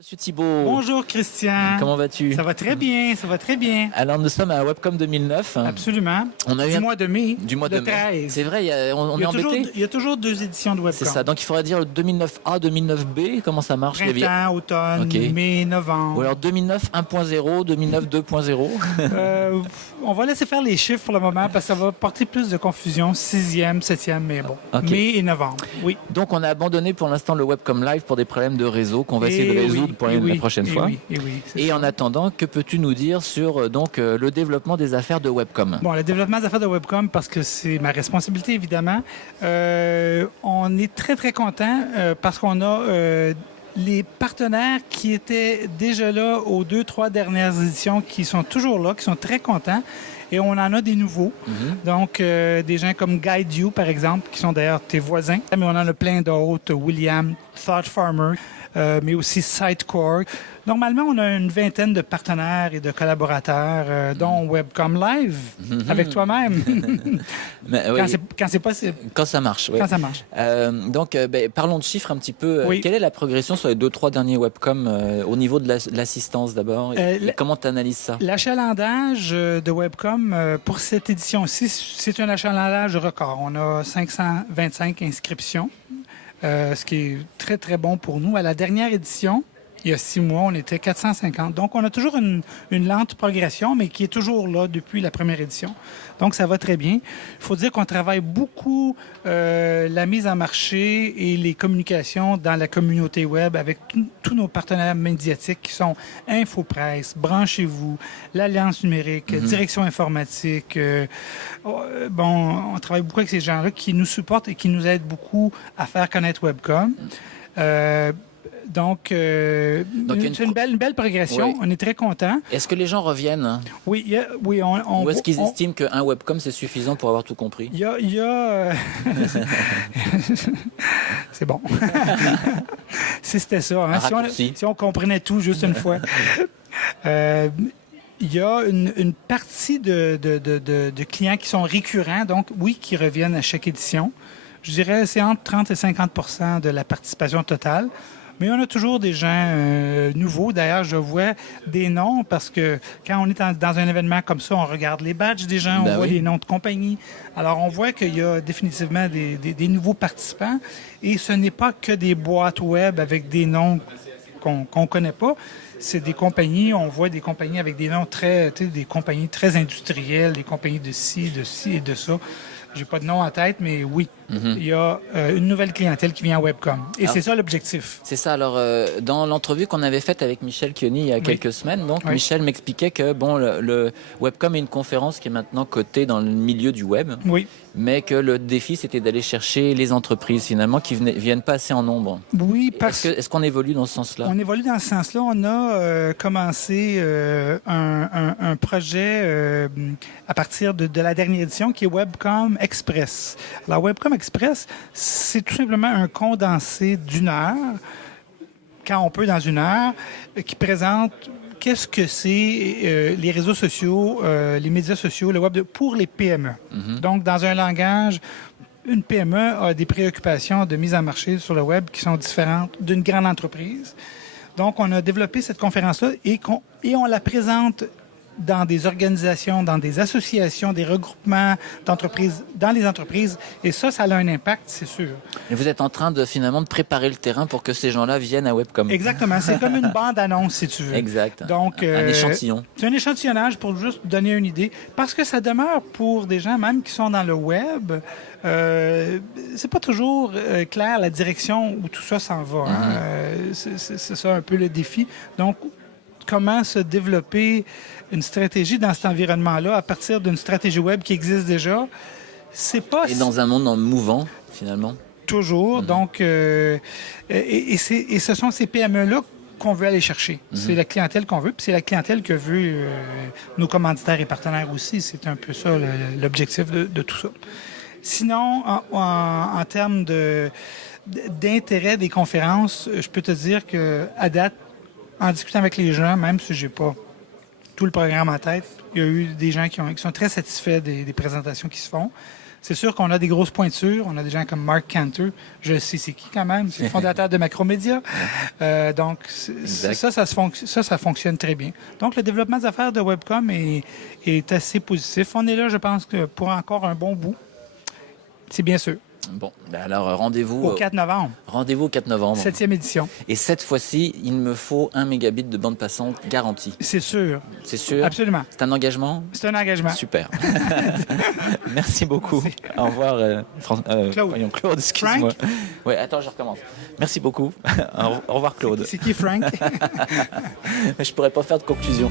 Monsieur Thibault. Bonjour Christian. Comment vas-tu? Ça va très bien, ça va très bien. Alors nous sommes à Webcom 2009. Absolument. On a eu du mois de mai. Du mois de mai. 13. C'est vrai, on est embêté. Il y a toujours 2 éditions de Webcom. C'est ça, donc il faudrait dire le 2009A, 2009B, comment ça marche? Printemps, automne, Ok. mai, novembre. Ou alors 2009 1.0, 2009 2.0. On va laisser faire les chiffres pour le moment parce que ça va porter plus de confusion. 6e, 7e, mais bon. Ok. Mai et novembre, oui. Donc on a abandonné pour l'instant le Webcom Live pour des problèmes de réseau qu'on va essayer de résoudre pour la prochaine fois. Et en attendant, que peux-tu nous dire sur le développement des affaires de Webcom? Bon, le développement des affaires de Webcom, parce que c'est ma responsabilité, évidemment. On est très, très content parce qu'on a les partenaires qui étaient déjà là aux 2-3 dernières éditions, qui sont toujours là, qui sont très contents. Et on en a des nouveaux. Donc, des gens comme Guide You, par exemple, qui sont d'ailleurs tes voisins. Mais on en a plein d'autres. William, Thought Farmer, mais aussi Sitecore. Normalement, on a une vingtaine de partenaires et de collaborateurs, dont Webcom Live, avec toi-même. Mais, oui, quand c'est possible. quand ça marche. Oui. Quand ça marche. Donc, parlons de chiffres un petit peu. Oui. Quelle est la progression sur les 2-3 derniers Webcom au niveau de l'assistance d'abord? Comment tu analyses ça? L'achalandage de Webcom pour cette édition-ci, c'est un achalandage record. On a 525 inscriptions, ce qui est très, très bon pour nous. À la dernière édition, il y a 6 mois, on était 450. Donc, on a toujours une lente progression, mais qui est toujours là depuis la première édition. Donc, ça va très bien. Il faut dire qu'on travaille beaucoup la mise en marché et les communications dans la communauté web avec tous nos partenaires médiatiques qui sont Infopresse, Branchez-vous, l'Alliance numérique, Direction informatique. On travaille beaucoup avec ces gens-là qui nous supportent et qui nous aident beaucoup à faire connaître Webcom. Donc, c'est une belle progression. Oui. On est très contents. Est-ce que les gens reviennent? Oui, Ou est-ce qu'ils estiment qu'un Webcom, c'est suffisant pour avoir tout compris? Il y a c'est bon. Si c'était ça. Hein? Si on comprenait tout juste une fois. Il y a une partie de clients qui sont récurrents, donc oui, qui reviennent à chaque édition. Je dirais c'est entre 30 et 50 de la participation totale. Mais on a toujours des gens nouveaux. D'ailleurs, je vois des noms parce que quand on est dans un événement comme ça, on regarde les badges des gens, on voit les noms de compagnie. Alors, on voit qu'il y a définitivement des nouveaux participants. Et ce n'est pas que des boîtes web avec des noms qu'on ne connaît pas. C'est des compagnies, on voit des compagnies avec des noms des compagnies très industrielles, des compagnies de ci et de ça. J'ai pas de nom en tête, mais oui, il y a une nouvelle clientèle qui vient à Webcom. Et c'est ça l'objectif. C'est ça. Alors, dans l'entrevue qu'on avait faite avec Michel Chioni il y a quelques semaines, Michel m'expliquait que le Webcom est une conférence qui est maintenant cotée dans le milieu du web. Oui. Mais que le défi, c'était d'aller chercher les entreprises, finalement, qui viennent pas assez en nombre. Oui, Est-ce qu'on évolue dans ce sens-là? On évolue dans ce sens-là. On a commencé un projet à partir de la dernière édition qui est Webcom Express. Alors, Webcom Express, c'est tout simplement un condensé d'une heure, quand on peut dans une heure, qui présente qu'est-ce que c'est les réseaux sociaux, les médias sociaux, le web pour les PME. Donc, dans un langage, une PME a des préoccupations de mise en marché sur le web qui sont différentes d'une grande entreprise. Donc, on a développé cette conférence-là et on la présente dans des organisations, dans des associations, des regroupements d'entreprises, dans les entreprises. Et ça a un impact, c'est sûr. Et vous êtes en train de finalement de préparer le terrain pour que ces gens-là viennent à Webcom. Exactement. C'est comme une bande-annonce, si tu veux. Exact. Donc, un échantillon. C'est un échantillonnage pour juste donner une idée. Parce que ça demeure pour des gens même qui sont dans le web. C'est pas toujours clair la direction où tout ça s'en va. C'est ça un peu le défi. Donc, comment se développer une stratégie dans cet environnement-là à partir d'une stratégie web qui existe déjà. C'est pas... Et dans un monde mouvant, finalement. Toujours. Donc, et ce sont ces PME-là qu'on veut aller chercher. C'est la clientèle qu'on veut, puis c'est la clientèle que veut nos commanditaires et partenaires aussi. C'est un peu ça l'objectif de tout ça. Sinon, en termes d'intérêt des conférences, je peux te dire qu'à date, en discutant avec les gens, même si je n'ai pas tout le programme en tête, il y a eu des gens qui sont très satisfaits des présentations qui se font. C'est sûr qu'on a des grosses pointures. On a des gens comme Mark Cantor. Je sais c'est qui quand même. C'est le fondateur de Macromedia. Donc, ça fonctionne très bien. Donc, le développement des affaires de Webcom est assez positif. On est là, je pense, pour encore un bon bout. C'est bien sûr. Bon, alors rendez-vous au 4 novembre. Rendez-vous au 4 novembre. 7e édition. Et cette fois-ci, il me faut 1 mégabit de bande passante garantie. C'est sûr. C'est sûr? Absolument. C'est un engagement? C'est un engagement. Super. Merci beaucoup. Merci. Au revoir, Claude. Claude, excuse-moi. Ouais, attends, je recommence. Merci beaucoup. Au revoir, Claude. C'est qui, Frank? Je pourrais pas faire de conclusion.